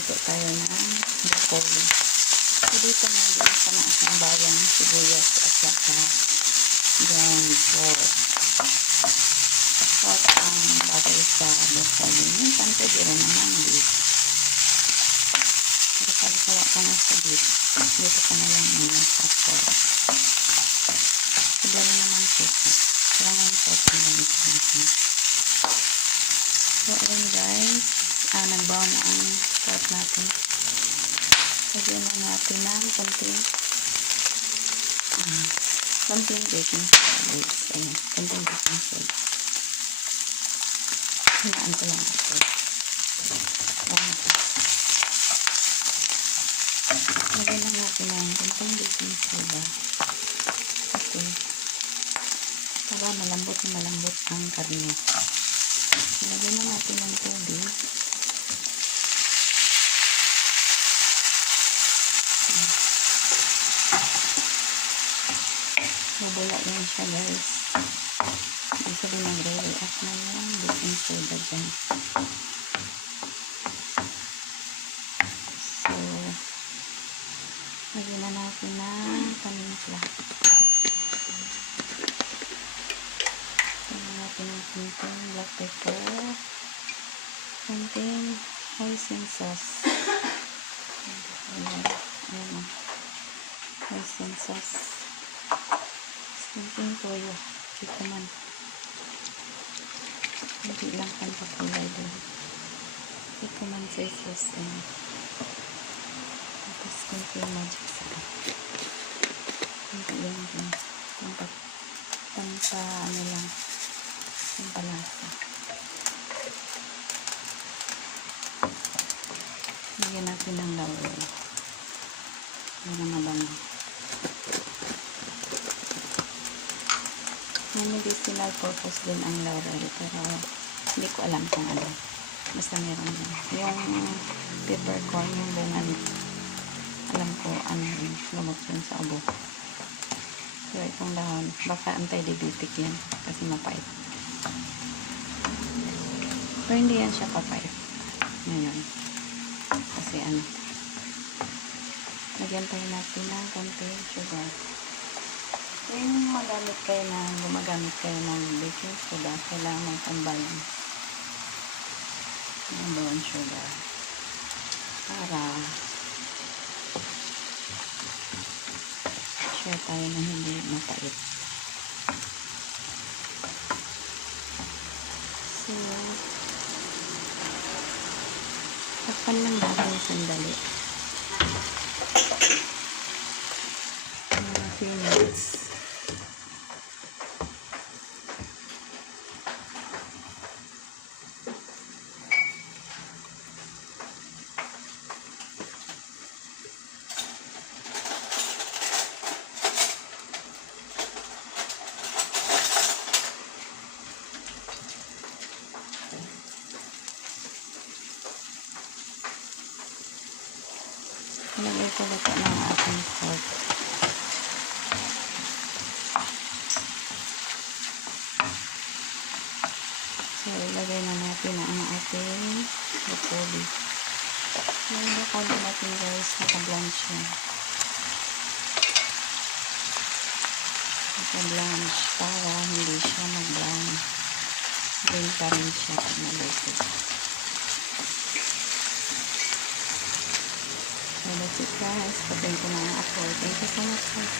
magluto tayo ng broccoli. So, dito naging panaas ng bawang, sibuyas, at saka ground pork. At ang bagay sa broccoli. Minsan pwede rin naman beef. Kapag sawa ka na sa beef, dito ka na lang muna sa pork. Pwede rin naman chicken. Kailangan pork ang gamit natin. So, ayan guys. Nagbawa na ang pork natin. Lagyan na natin ng konting baking soda. Ayan, konting baking soda. Hinaan ko lang ito. Lagyan lang natin ng konting baking soda. Okay. Para malambot ang karne. Lagyan na natin ng tubig. Bubula yan siya guys. Ibig sabihin nagre-react na yung baking soda dyan. So, lagyan na natin ng panimpla. Lagyan na natin ng konting black pepper, konting hoisin sauce. Ayan o. Hoisin sauce. Konting toyo. Dito man. Hindi lang pampakulay doon. Dito man sa sauce. Tapos konting magic sarap. Hindi lang din. Ano lang. Pampalasa. Lagyan natin ng laurel. Para mabango. May medicinal purpose din ang laurel, pero hindi ko alam kung ano. Basta meron din. Yung peppercorn, yung bunga nito, alam ko ano yun, gamot yun sa ubo. Pero itong dahon, baka anti-diabetic yan kasi mapait. Pero hindi yan siya papait. Ngayon. Kasi ano, lagyan tayo natin ng konting sugar. Kung gumagamit kayo ng baking soda, kailangan ng pambalance ng brown sugar para share tayo na hindi mapait. So, takpan lang natin sandali. A few minutes. Ilagay ko luto ng ating pork. So, ilagay na natin ang ating broccoli. Yung broccoli natin guys, naka-blanch yan. Naka-blanch para hindi siya mag-brown. Green pa rin siya pag naluto. So, that's it guys. Patayin ko na ang ako. Thank you so much guys.